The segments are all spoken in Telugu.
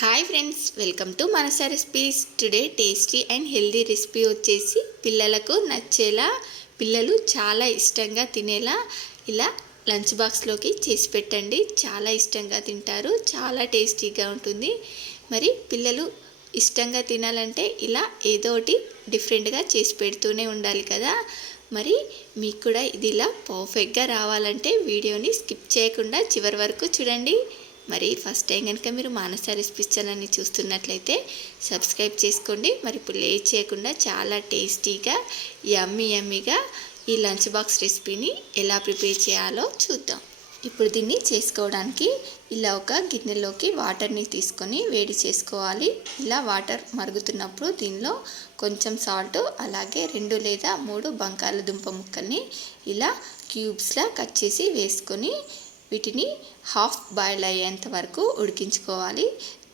Hi friends welcome to Manasa recipes today tasty and healthy recipe వచ్చేసి పిల్లలకు నచ్చేలా పిల్లలు చాలా ఇష్టంగా తినేలా ఇలా లంచ్ బాక్స్లోకి చేసి పెట్టండి. చాలా ఇష్టంగా తింటారు చాలా టేస్టీగా ఉంటుంది. మరి పిల్లలు ఇష్టంగా తినాలంటే ఇలా ఏదో ఒకటి డిఫరెంట్గా చేసి పెడుతూనే ఉండాలి కదా. మరి మీకు కూడా ఇది ఇలా పర్ఫెక్ట్గా రావాలంటే వీడియోని స్కిప్ చేయకుండా చివరి వరకు చూడండి. మరి ఫస్ట్ టైం కనుక మీరు మానస రెసిపీస్ ఛానల్ని చూస్తున్నట్లయితే సబ్స్క్రైబ్ చేసుకోండి. మరి ఇప్పుడు లేట్ చేయకుండా చాలా టేస్టీగా యమ్మీ యమ్మీగా ఈ లంచ్ బాక్స్ రెసిపీని ఎలా ప్రిపేర్ చేయాలో చూద్దాం. ఇప్పుడు దీన్ని చేసుకోవడానికి ఇలా ఒక గిన్నెలోకి వాటర్ని తీసుకొని వేడి చేసుకోవాలి. ఇలా వాటర్ మరుగుతున్నప్పుడు దీనిలో కొంచెం సాల్ట్ అలాగే రెండు లేదా మూడు బంగాళదుంప ముక్కల్ని ఇలా క్యూబ్స్లా కట్ చేసి వేసుకొని వీటిని హాఫ్ బాయిల్ అయ్యేంత వరకు ఉడికించుకోవాలి.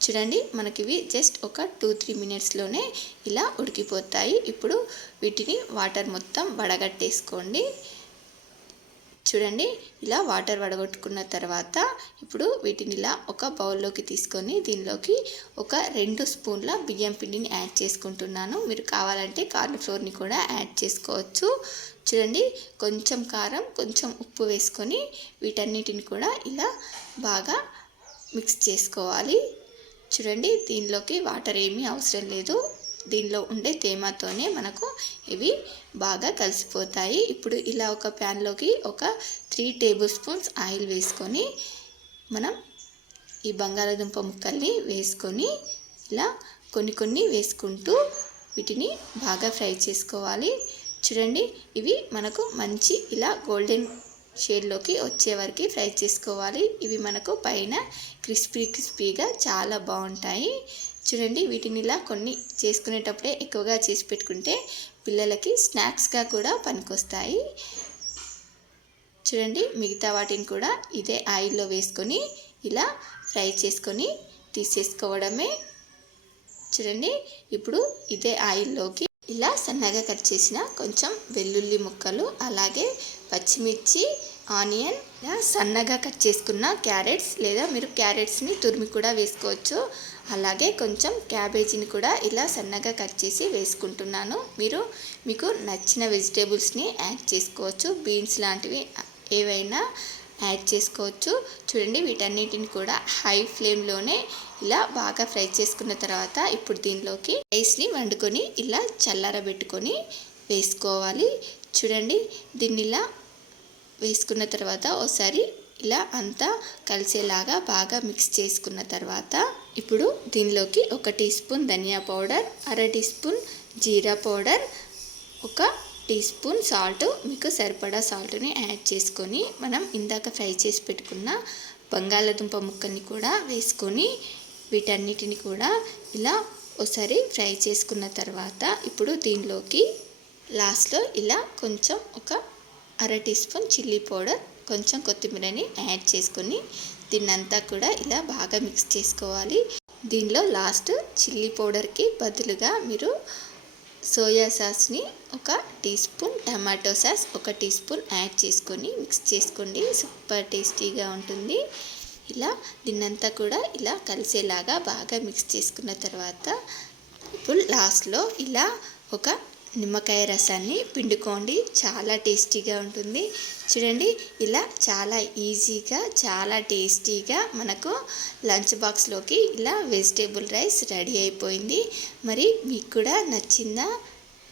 చూడండి మనకి ఇవి జస్ట్ ఒక టూ త్రీ మినిట్స్లోనే ఇలా ఉడికిపోతాయి. ఇప్పుడు వీటిని వాటర్ మొత్తం వడగట్టేసుకోండి. చూడండి ఇలా వాటర్ వడగొట్టుకున్న తర్వాత ఇప్పుడు వీటిని ఇలా ఒక బౌల్లోకి తీసుకొని దీనిలోకి ఒక రెండు స్పూన్ల బియ్యం పిండిని యాడ్ చేసుకుంటున్నాను. మీరు కావాలంటే కార్న్ ఫ్లోర్ని కూడా యాడ్ చేసుకోవచ్చు. చూడండి. కొంచెం కారం కొంచెం ఉప్పు వేసుకొని వీటన్నిటిని కూడా ఇలా బాగా మిక్స్ చేసుకోవాలి. చూడండి దీనిలోకి వాటర్ ఏమీ అవసరం లేదు. దీనిలో ఉండే తేమతోనే మనకు ఇవి బాగా కలిసిపోతాయి. ఇప్పుడు ఇలా ఒక ప్యాన్లోకి ఒక త్రీ టేబుల్ స్పూన్స్ ఆయిల్ వేసుకొని మనం ఈ బంగాళాదుంప ముక్కల్ని వేసుకొని ఇలా కొన్ని కొన్ని వేసుకుంటూ వీటిని బాగా ఫ్రై చేసుకోవాలి. చూడండి ఇవి మనకు మంచి ఇలా గోల్డెన్ షేడ్లోకి వచ్చే వరకు ఫ్రై చేసుకోవాలి. ఇవి మనకు పైన క్రిస్పీ క్రిస్పీగా చాలా బాగుంటాయి. చూడండి వీటిని ఇలా కొన్ని చేసుకునేటప్పుడే ఎక్కువగా చేసి పెట్టుకుంటే పిల్లలకి స్నాక్స్గా కూడా పనికొస్తాయి. చూడండి మిగతా వాటిని కూడా ఇదే ఆయిల్లో వేసుకొని ఇలా ఫ్రై చేసుకొని తీసేసుకోవడమే. చూడండి ఇప్పుడు ఇదే ఆయిల్లోకి ఇలా సన్నగా కట్ చేసిన కొంచెం వెల్లుల్లి ముక్కలు అలాగే పచ్చిమిర్చి ఆనియన్ సన్నగా కట్ చేసుకున్న క్యారెట్స్ లేదా మీరు క్యారెట్స్ని తురిమి కూడా వేసుకోవచ్చు. అలాగే కొంచెం క్యాబేజీని కూడా ఇలా సన్నగా కట్ చేసి వేసుకుంటున్నాను. మీరు మీకు నచ్చిన వెజిటేబుల్స్ని యాడ్ చేసుకోవచ్చు. బీన్స్ లాంటివి ఏవైనా యాడ్ చేసుకోవచ్చు. చూడండి వీటన్నిటిని కూడా హై ఫ్లేమ్లోనే ఇలా బాగా ఫ్రై చేసుకున్న తర్వాత ఇప్పుడు దీనిలోకి రైస్ని వండుకొని ఇలా చల్లారబెట్టుకొని వేసుకోవాలి. చూడండి దీన్ని ఇలా వేసుకున్న తర్వాత ఒకసారి ఇలా అంతా కలిసేలాగా బాగా మిక్స్ చేసుకున్న తర్వాత ఇప్పుడు దీనిలోకి ఒక టీ స్పూన్ ధనియా పౌడర్ అర టీ స్పూన్ జీరా పౌడర్ ఒక టీ స్పూన్ సాల్ట్. మీకు సరిపడా సాల్ట్ని యాడ్ చేసుకొని మనం ఇందాక ఫ్రై చేసి పెట్టుకున్న బంగాళాదుంప ముక్కల్ని కూడా వేసుకొని వీటన్నిటిని కూడా ఇలా ఒకసారి ఫ్రై చేసుకున్న తర్వాత ఇప్పుడు దీనిలోకి లాస్ట్లో ఇలా కొంచెం ఒక అర టీ స్పూన్ చిల్లీ పౌడర్ కొంచెం కొత్తిమీరని యాడ్ చేసుకొని దీన్నంతా కూడా ఇలా బాగా మిక్స్ చేసుకోవాలి. దీనిలో లాస్ట్ చిల్లీ పౌడర్కి బదులుగా మీరు సోయా సాస్ని ఒక టీ స్పూన్ టమాటో సాస్ ఒక టీ స్పూన్ యాడ్ చేసుకొని మిక్స్ చేసుకోండి. సూపర్ టేస్టీగా ఉంటుంది. ఇలా దీన్నంతా కూడా ఇలా కలిసేలాగా బాగా మిక్స్ చేసుకున్న తర్వాత ఇప్పుడు లాస్ట్లో ఇలా ఒక నిమ్మకాయ రసాన్ని పిండుకోండి. చాలా టేస్టీగా ఉంటుంది. చూడండి ఇలా చాలా ఈజీగా చాలా టేస్టీగా మనకు లంచ్ బాక్స్లోకి ఇలా వెజిటేబుల్ రైస్ రెడీ అయిపోయింది. మరి మీకు కూడా నచ్చిందా?